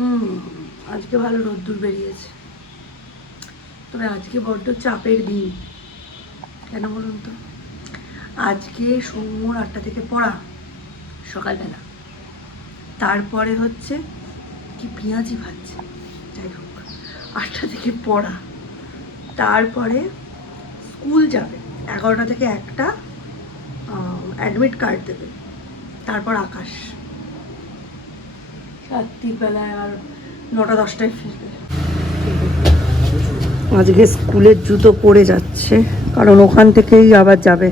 হুম, আজকে ভালো রোদ্দুর বেরিয়েছে। তবে আজকে বড্ড চাপের দিন। কেন বলুন তো? আজকে সৌম্যর 8টা থেকে পড়া সকালবেলা। তারপরে হচ্ছে কি পেঁয়াজি ভাজছে, যাই হোক, 8টা থেকে পড়া, তারপরে স্কুল যাবে 11টা থেকে 1টা, অ্যাডমিট কার্ড দেবে, তারপর আকাশ রাত্রিবেলায় আর 9টা-10টায় ফিরবে। আজকে স্কুলের জুতো পরে যাচ্ছে, কারণ ওখান থেকেই আবার যাবে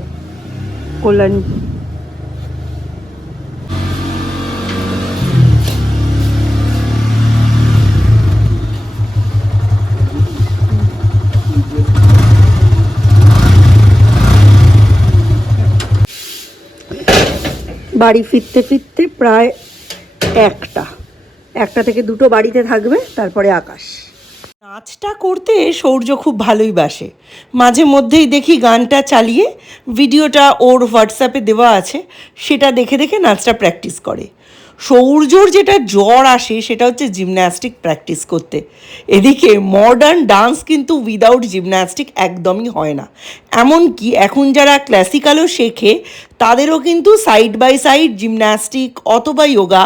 কল্যাণী। বাড়ি ফিরতে ফিরতে প্রায় 1টা থেকে 2টো বাড়িতে থাকবে, তারপরে আকাশ। নাচটা করতে সৌর্য খুব ভালোই বাসে। মাঝে মধ্যেই দেখি গানটা চালিয়ে ভিডিওটা ওর হোয়াটসঅ্যাপে দেওয়া আছে, সেটা দেখে দেখে নাচটা প্র্যাকটিস করে। সৌর্যর যেটা জ্বর আসে সেটা হচ্ছে জিমন্যাস্টিক প্র্যাকটিস করতে। এদিকে মডার্ন ডান্স কিন্তু উইদাউট জিমন্যাস্টিক একদমই হয় না। এমনকি এখন যারা ক্লাসিক্যালও শেখে তাদেরও কিন্তু সাইড বাই সাইড জিমন্যাস্টিক অথবা যোগা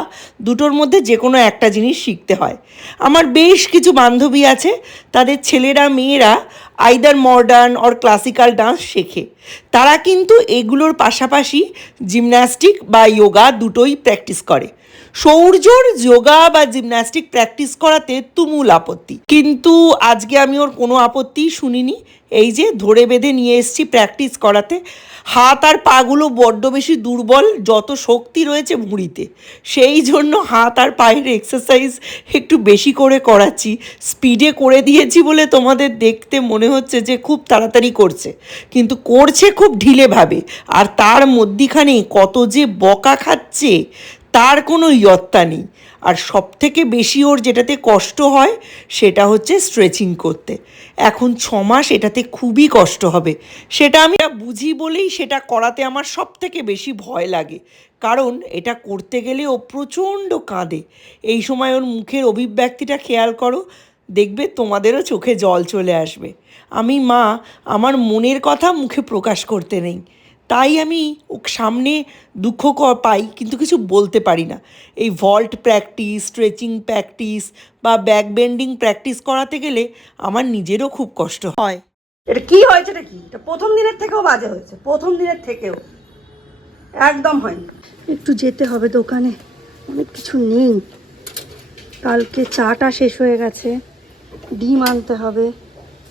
দুটোর মধ্যে যে কোনো একটা জিনিস শিখতে হয়। আমার বেশ কিছু বান্ধবী আছে, তাদের ছেলেরা মেয়েরা either modern or classical dance শেখে। তারা কিন্তু এগুলোর পাশাপাশি জিমন্যাস্টিক বা যোগা দুটোই প্র্যাকটিস করে। সৌর্যর যোগা বা জিমন্যাস্টিক প্র্যাকটিস করাতে তুমুল আপত্তি, কিন্তু আজকে আমি ওর কোনো আপত্তি শুনিনি। এই যে ধরে বেঁধে নিয়ে এসেছি প্র্যাকটিস করাতে। হাত আর পাগুলো বড্ড বেশি দুর্বল, যত শক্তি রয়েছে ভুঁড়িতে, সেই জন্য হাত আর পায়ের এক্সারসাইজ একটু বেশি করে করাচ্ছি। স্পিডে করে দিয়েছি বলে তোমাদের দেখতে মনে হচ্ছে যে খুব তাড়াতাড়ি করছে, কিন্তু করছে খুব ঢিলেভাবে। আর তার মধ্যিখানে কত যে বকা খাচ্ছে তার কোনো ইয়ত্তা নেই। আর সবথেকে বেশি ওর যেটাতে কষ্ট হয় সেটা হচ্ছে স্ট্রেচিং করতে। এখন 6 মাস এটাতে খুবই কষ্ট হবে, সেটা আমি বুঝি বলেই সেটা করাতে আমার সবথেকে বেশি ভয় লাগে। কারণ এটা করতে গেলে ও প্রচণ্ড কাঁদে। এই সময় ওর মুখের অভিব্যক্তিটা খেয়াল করো, দেখবে তোমাদেরও চোখে জল চলে আসবে। আমি মা, আমার মনের কথা মুখে প্রকাশ করতে নেই, তাই আমি ও সামনে দুঃখ পাই কিন্তু কিছু বলতে পারি না। এই ভল্ট প্র্যাকটিস, স্ট্রেচিং প্র্যাকটিস বা ব্যাক বেন্ডিং প্র্যাকটিস করাতে গেলে আমার নিজেরও খুব কষ্ট হয়। এটা কি হয়েছে? এটা কি? এটা প্রথম দিনের থেকেও বাজে হয়েছে, প্রথম দিনের থেকেও একদম হয়নি। একটু যেতে হবে দোকানে, অনেক কিছু নেই। কালকে চাটা শেষ হয়ে গেছে, ডিম আনতে হবে।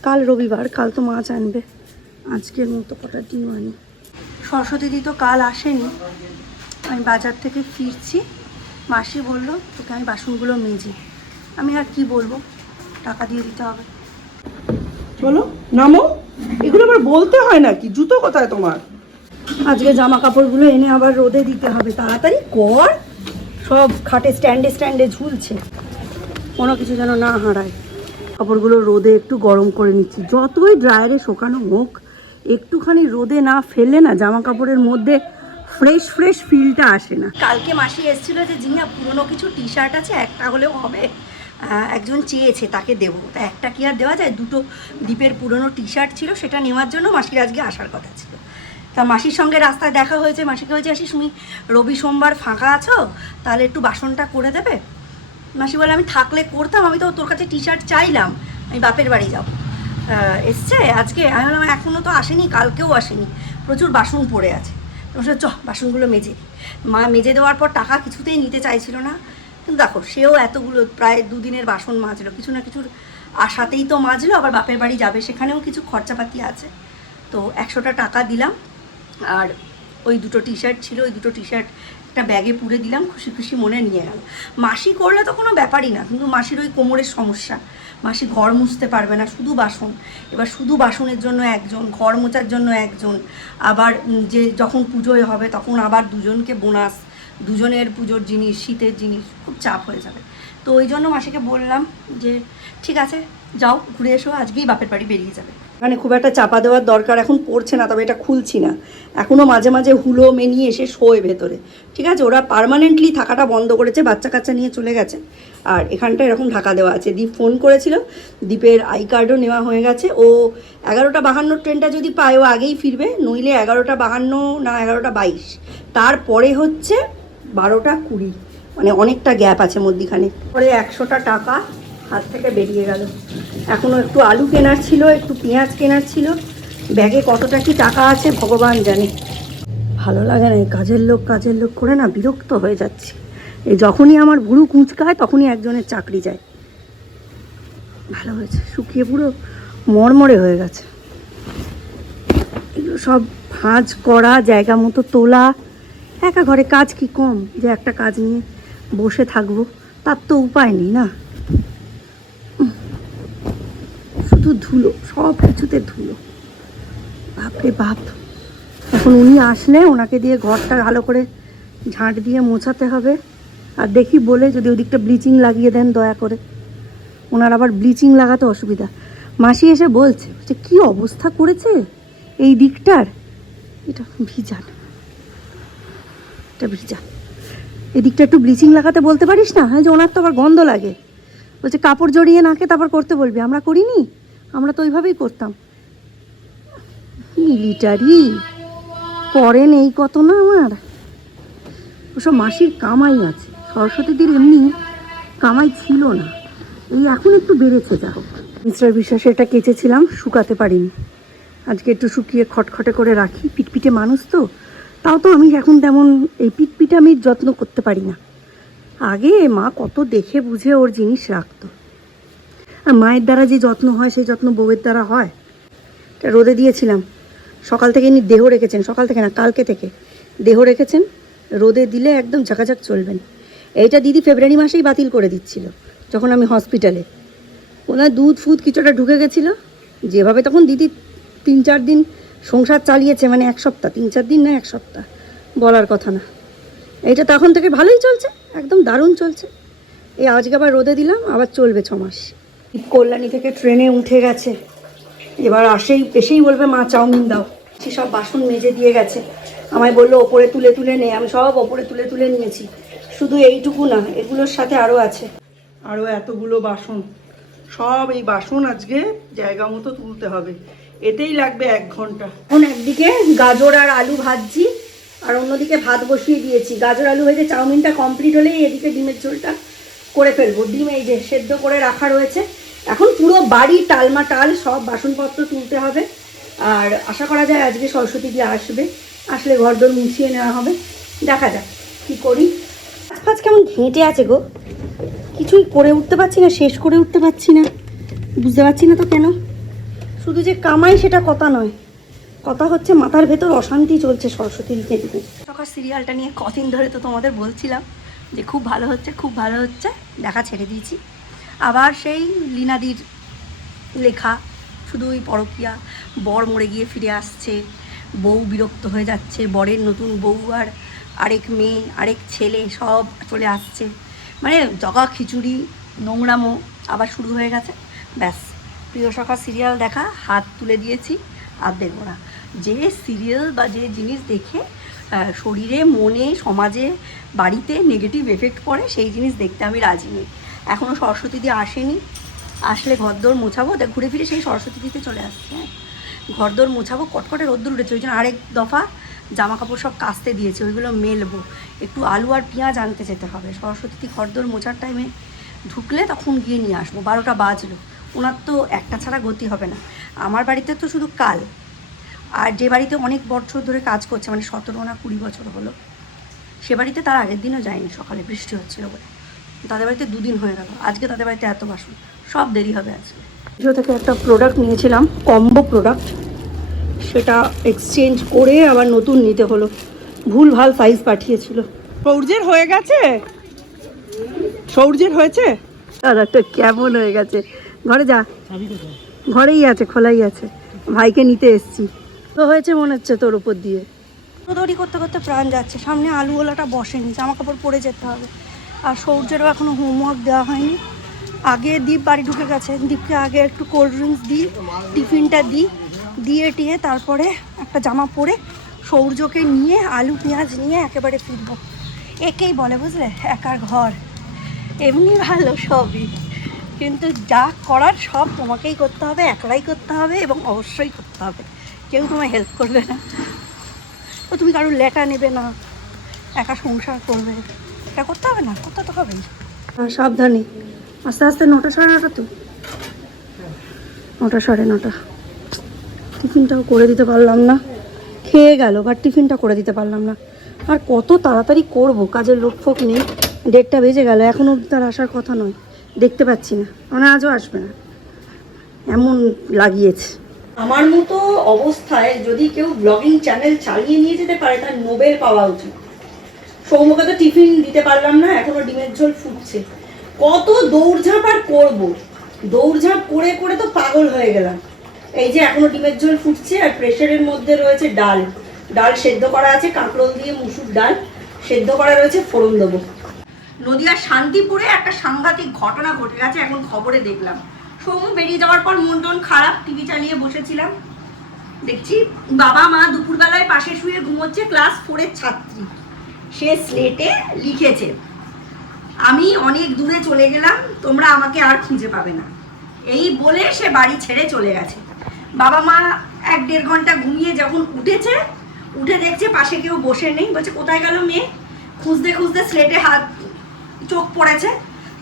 কাল রবিবার, কাল তো মাছ আনবে। আজকের মতো কটা ডিম আনি। সরস্বতী দি তো কাল আসেনি, আমি বাজার থেকে ফিরছি, মাসি বললো তোকে আমি বাসনগুলো মেজি। আমি আর কি বলবো, টাকা দিয়ে দিতে হবে। চলো নামো, এগুলো আবার বলতে হয় নাকি? জুতো কোথায় তোমার? আজকে জামা কাপড়গুলো এনে আবার রোদে দিতে হবে, তাড়াতাড়ি কর। সব খাটে স্ট্যান্ডে স্ট্যান্ডে ঝুলছে, কোনো কিছু যেন না হারায়। কাপড়গুলো রোদে একটু গরম করে নিচ্ছি, যতই ড্রায়ারে শুকানো হোক একটুখানি রোদে না ফেললে না জামা কাপড়ের মধ্যে ফ্রেশ ফ্রেশ ফিলটা আসে না। কালকে মাসি এসেছিল যে জিনিয়া পুরনো কিছু টি শার্ট আছে, একটা হলেও হবে, একজন চেয়েছে তাকে দেবো। তা একটা কি আর দেওয়া যায়? 2টো দ্বীপের পুরনো টি শার্ট ছিল, সেটা নেওয়ার জন্য মাসির আজকে আসার কথা ছিল। তা মাসির সঙ্গে রাস্তায় দেখা হয়েছে, মাসিকে হয়েছে আসি তুমি রবি সোমবার ফাঁকা আছো, তাহলে একটু বাসনটা করে দেবে। মাসি বলে আমি থাকলে করতাম, আমি তো তোর কাছে টি শার্ট চাইলাম, আমি বাপের বাড়ি যাব। এসছে আজকে, আমি বললাম এখনও তো আসেনি, কালকেও আসেনি, প্রচুর বাসন পড়ে আছে। তোমার সাথে বাসনগুলো মেজে মা মেজে দেওয়ার পর টাকা কিছুতেই নিতে চাইছিল না, কিন্তু দেখো সেও এতগুলো প্রায় 2 দিনের বাসন মাজলো, কিছু না কিছুর আশাতেই তো মাজলো। আবার বাপের বাড়ি যাবে, সেখানেও কিছু খরচাপাতি আছে। তো 100টা টাকা দিলাম, আর ওই 2টো টি শার্ট ছিল, ওই 2টো টি শার্ট একটা ব্যাগে পুরে দিলাম, খুশি খুশি মনে নিয়ে গেল। মাসি করলে তো কোনো ব্যাপারই না, কিন্তু মাসির ওই কোমরের সমস্যা, মাসি ঘর মুছতে পারবে না, শুধু বাসন। এবার শুধু বাসনের জন্য একজন, ঘর মোছার জন্য একজন, আবার যে যখন পুজোয় হবে তখন আবার দুজনকে বোনাস, দুজনের পুজোর জিনিস, শীতের জিনিস, খুব চাপ হয়ে যাবে। তো ওই জন্য মাসিকে বললাম যে ঠিক আছে যাও ঘুরে এসো, আজকেই বাপের বাড়ি বেরিয়ে যাবে। মানে খুব একটা চাপা দেওয়ার দরকার এখন পড়ছে না, তবে এটা খুলছি না। এখনও মাঝে মাঝে হুলো মেনিয়ে এসে শোয় ভেতরে, ঠিক আছে? ওরা পার্মানেন্টলি থাকাটা বন্ধ করেছে, বাচ্চা কাচ্চা নিয়ে চলে গেছে। আর এখানটা এরকম ঢাকা দেওয়া আছে। দীপ ফোন করেছিল, দীপের আই কার্ডও নেওয়া হয়ে গেছে। ও 11:52 ট্রেনটা যদি পায় ও আগেই ফিরবে, নইলে 11:52 না 11:22, তারপরে হচ্ছে 12:20, মানে অনেকটা গ্যাপ আছে মধ্যিখানে। পরে 100টা টাকা হাত থেকে বেরিয়ে গেল। এখনও একটু আলু কেনার ছিল, একটু পেঁয়াজ কেনার ছিল। ব্যাগে কতটা কি টাকা আছে ভগবান জানে। ভালো লাগে না এই কাজের লোক করে না বিরক্ত হয়ে যাচ্ছি। এই যখনই আমার ভুরু কুঁচকায় তখনই একজনের চাকরি যায়। ভালো হয়েছে, শুকিয়ে পুরো মরমরে হয়ে গেছে। এগুলো সব ভাঁজ করা, জায়গা মতো তোলা। একা ঘরে কাজ কি কম যে একটা কাজ নিয়ে বসে থাকবো? তার তো উপায় নেই না। শুধু ধুলো, সব কিছুতে ধুলো, বাপরে বাপ। এখন উনি আসলে ওনাকে দিয়ে ঘরটা ভালো করে ঝাঁট দিয়ে মোছাতে হবে। আর দেখি বলে যদি ওদিকটা ব্লিচিং লাগিয়ে দেন দয়া করে। ওনার আবার ব্লিচিং লাগাতে অসুবিধা। মাসি এসে বলছে যে কী অবস্থা করেছে এই দিকটার, এটা ভিজান, এটা ভিজান, এদিকটা একটু ব্লিচিং লাগাতে বলতে পারিস না? হ্যাঁ, যে ওনার তো আবার গন্ধ লাগে। বলছে কাপড় জড়িয়ে নাকে তারপর করতে বলবি। আমরা করিনি, আমরা তো ওইভাবেই করতাম। মিলিটারি করেন এই কত না আমার। ওসব মাসির কামাই আছে, সরস্বতীদের এমনি কামাই ছিল না, এই এখন একটু বেড়েছে। যা হোক, মিস্টার বিশ্বাসে এটা কেচেছিলাম, শুকাতে পারিনি। আজকে একটু শুকিয়ে খটখটে করে রাখি। পিটপিটে মানুষ তো, তাও তো আমি এখন তেমন এই পিটপিটে আমি যত্ন করতে পারি না। আগে মা কত দেখে বুঝে ওর জিনিস রাখতো। আর মায়ের দ্বারা যে যত্ন হয় সেই যত্ন বউয়ের দ্বারা হয়? এটা রোদে দিয়েছিলাম, সকাল থেকে ইনি দেহ রেখেছেন, সকাল থেকে না কালকে থেকে দেহ রেখেছেন। রোদে দিলে একদম ঝাঁকাঝাক চলবেন। এইটা দিদি ফেব্রুয়ারি মাসেই বাতিল করে দিচ্ছিল যখন আমি হসপিটালে। ওনার দুধ ফুদ কিছুটা ঢুকে গেছিলো। যেভাবে তখন দিদি 3-4 দিন সংসার চালিয়েছে, মানে 1 সপ্তাহ, 3-4 দিন না 1 সপ্তাহ, বলার কথা না। এইটা তখন থেকে ভালোই চলছে, একদম দারুণ চলছে। এই আজকে আবার রোদে দিলাম, আবার চলবে 6 মাস। কল্যাণী থেকে ট্রেনে উঠে গেছে, এবার এসেই বলবে মা চাউমিন দাও। সব বাসন মেজে দিয়ে গেছে, আমায় বললো ওপরে তুলে তুলে নে। আমি সব ওপরে তুলে তুলে নিয়েছি। শুধু এইটুকু না, এগুলোর সাথে আরও আছে, আরও এতগুলো বাসন। সব এই বাসন আজকে জায়গা মতো তুলতে হবে, এতেই লাগবে 1 ঘন্টা। এখন একদিকে গাজর আর আলু ভাজছি, আর অন্যদিকে ভাত বসিয়ে দিয়েছি। গাজর আলু ভেজে চাউমিনটা কমপ্লিট হলেই এদিকে ডিমের ঝোলটা করে ফেলবো। ডিম এই যে সেদ্ধ করে রাখা রয়েছে। এখন পুরো বাড়ি টালমাটাল, সব বাসনপত্র তুলতে হবে। আর আশা করা যায় আজকে সরস্বতী দিয়ে আসবে, আসলে ঘরদোর মুছিয়ে নেওয়া হবে। দেখা যাক কী করি। আজ কেমন ঘেঁটে আছে গো, কিছুই করে উঠতে পারছি না, শেষ করে উঠতে পারছি না। বুঝতে পারছি না তো কেন। শুধু যে কামাই সেটা কথা নয়, কথা হচ্ছে মাথার ভেতর অশান্তি চলছে সরস্বতী দিকে দিকে। সকাল সিরিয়ালটা নিয়ে কদিন ধরে তো তোমাদের বলছিলাম যে খুব ভালো হচ্ছে, খুব ভালো হচ্ছে, দেখা ছেড়ে দিয়েছি। আবার সেই লীনাদির লেখা, শুধু ওই পরকীয়া, বর মরে গিয়ে ফিরে আসছে, বউ বিরক্ত হয়ে যাচ্ছে, বরের নতুন বউ আর আরেক মেয়ে আরেক ছেলে সব চলে আসছে, মানে জগা খিচুড়ি নোংরামো আবার শুরু হয়ে গেছে। ব্যাস, প্রিয় সখা সিরিয়াল দেখা হাত তুলে দিয়েছি, আর দেখবো না। যে সিরিয়াল বা যে জিনিস দেখে শরীরে, মনে, সমাজে, বাড়িতে নেগেটিভ এফেক্ট পড়ে সেই জিনিস দেখতে আমি রাজি নেই। এখনও সরস্বতী দিয়ে আসেনি, আসলে ঘরদোর মোছাবো। দেখ ঘুরে ফিরে সেই সরস্বতী দিতে চলে আসছে। হ্যাঁ, ঘরদোর মোছাবো, কটকটে রোদ্দুর উঠেছে, ওই জন্য আরেক দফা জামা কাপড় সব কাচতে দিয়েছে, ওইগুলো মেলবো। একটু আলু আর পেঁয়াজ আনতে যেতে হবে। সরস্বতী ঘরদোর মোছার টাইমে ঢুকলে তখন গিয়ে নিয়ে আসবো। 12টা বাজলো। ওনার তো একটা ছাড়া গতি হবে না। আমার বাড়িতে তো শুধু কাল, আর যে বাড়িতে অনেক বছর ধরে কাজ করছে, মানে 17 না 20 বছর হলো, সে বাড়িতে তার আগের দিনও যায়নি, সকালে বৃষ্টি হচ্ছিলো বলে। তাদের বাড়িতে 2 দিন হয়ে গেল, আজকে তাদের বাড়িতে এত বাসন, সব দেরি হবে আজকে। জিও থেকে একটা প্রোডাক্ট নিয়েছিলাম, কম্বো প্রোডাক্ট, সেটা এক্সচেঞ্জ করে আবার নতুন নিতে হলো। ভুল ভাল সাইজ পাঠিয়েছিল। সৌর্যের হয়ে গেছে, সৌর্যের হয়েছে। দাদাটা কেমন হয়ে গেছে। ঘরে যা, ঘরেই আছে, খোলাই আছে, ভাইকে নিতে এসছি। তো হয়েছে মনে হচ্ছে তোর উপর দিয়ে। দৌড়ি করতে করতে প্রাণ যাচ্ছে। সামনে আলুওয়ালাটা বসেনি, জামা কাপড় পরে যেতে হবে। আর সৌর্যেরও এখনও হোমওয়ার্ক দেওয়া হয়নি, আগে দীপ বাড়ি ঢুকে গেছে, দীপকে আগে একটু কোল্ড ড্রিঙ্কস দিই, টিফিনটা দিই, দিয়ে টিয়ে তারপরে একটা জামা পরে সৌর্যকে নিয়ে আলু পেঁয়াজ নিয়ে একেবারে ফিরবো। একেই বলে বুঝলে একার ঘর। এমনি ভালো সবই, কিন্তু যা করার সব তোমাকেই করতে হবে, একলাই করতে হবে এবং অবশ্যই করতে হবে, কেউ তোমায় হেল্প করবে না। তো তুমি কারোর লেটা নেবে না, একা সংসার করবে, এটা করতে হবে না? করতে তো হবেই। সাবধানে, আস্তে আস্তে। 9টা সাড়ে 9টা তো, 9টা সাড়ে 9টা। টিফিনটাও করে দিতে পারলাম না, খেয়ে গেল বাট টিফিনটা করে দিতে পারলাম না। আর কত তাড়াতাড়ি করব, কাজের লোকফোক নেই, 1:30টা বেজে গেল, এখনও অবধি তার আসার কথা নয়, দেখতে পাচ্ছি না, মানে আজও আসবে না, এমন লাগিয়েছে। আমার মতো অবস্থায় যদি কেউ ব্লগিং চ্যানেল চালিয়ে নিয়ে যেতে পারে তার নোবেল পাওয়া উচিত। সৌম্যকে তো টিফিন দিতে পারলাম না, এখনো ডিমের ঝোল ফুটছে। কত দৌড়ঝাঁপ আর করবো, দৌড়ঝাঁপ করে করে তো পাগল হয়ে গেলাম। এই যে এখনো ডিমের ঝোল ফুটছে আর প্রেসারের মধ্যে রয়েছে ডাল, ডাল সেদ্ধ করা আছে, কাঁকরোল দিয়ে মুসুর ডাল সেদ্ধ করা রয়েছে, ফোড়ন দেবো। নদিয়ার শান্তিপুরে একটা সাংঘাতিক ঘটনা ঘটে গেছে, এখন খবরে দেখলাম। সৌম্য বেরিয়ে যাওয়ার পর মন টন খারাপ, টিভি চালিয়ে বসেছিলাম, দেখছি বাবা মা দুপুরবেলায় পাশে শুয়ে ঘুমোচ্ছে, ক্লাস 4-এর ছাত্রী, সে স্লেটে লিখেছে, আমি অনেক দূরে চলে গেলাম, তোমরা আমাকে আর খুঁজে পাবে না। এই বলে সে বাড়ি ছেড়ে চলে গেছে। বাবা মা 1-1.5 ঘন্টা ঘুমিয়ে যখন উঠেছে, উঠে দেখছে পাশে কেউ বসে নেই, বলছে কোথায় গেল মেয়ে? খুঁজতে খুঁজতে স্লেটে হাত চোখ পড়েছে,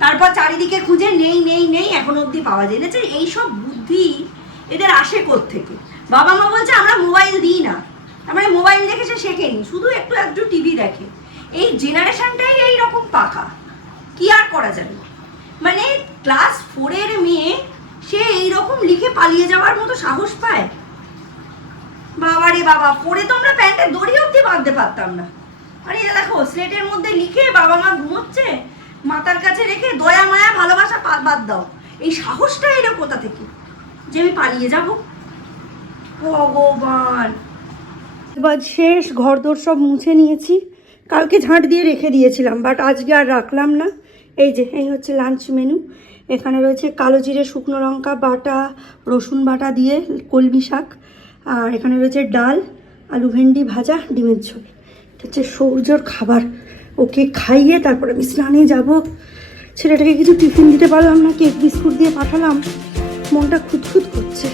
তারপর চারিদিকে খুঁজে নেই নেই নেই, এখন অবধি পাওয়া যায় না। এইসব বুদ্ধি এদের আসে কোত্থেকে? বাবা মা বলছে আমরা মোবাইল দিই না, মানে মোবাইল দেখে সে শেখেনি, শুধু একটু একটু টিভি দেখে। এই জেনারেশনটাই এইরকম পাকা, কি আর করা যাবে? মানে ক্লাস 4-এর মেয়ে সে এইরকম লিখে পালিয়ে যাওয়ার মতো সাহস পায়? বাবা রে বাবা, পরে তো আমরা প্যান্টের দড়ি অবধি বাঁধতে পারতাম না। আরে এটা দেখো, স্লেটের মধ্যে লিখে বাবা মা ঘুমোচ্ছে, মাথার কাছে রেখে দয়া মায়া ভালোবাসা বাদ দাও। এই সাহসটা এলো কোথা থেকে যে আমি পালিয়ে যাব? ভগবান। এবার শেষ, ঘরদোর সব মুছে নিয়েছি, কালকে ঝাঁট দিয়ে রেখে দিয়েছিলাম, বাট আজকে আর রাখলাম না। এই যে এই হচ্ছে লাঞ্চ মেনু, এখানে রয়েছে কালো জিরে শুকনো লঙ্কা বাটা, রসুন বাটা দিয়ে কলমি শাক, আর এখানে রয়েছে ডাল, আলু ভেন্ডি ভাজা, ডিমের ঝোল। এটা হচ্ছে সৌর্যর খাবার, ওকে খাইয়ে তারপরে আমি স্নানে যাব। ছেলেটাকে কিছু টিফিন দিতে পারলাম না, কেক বিস্কুট দিয়ে পাঠালাম, মনটা খুঁতখুত করছে।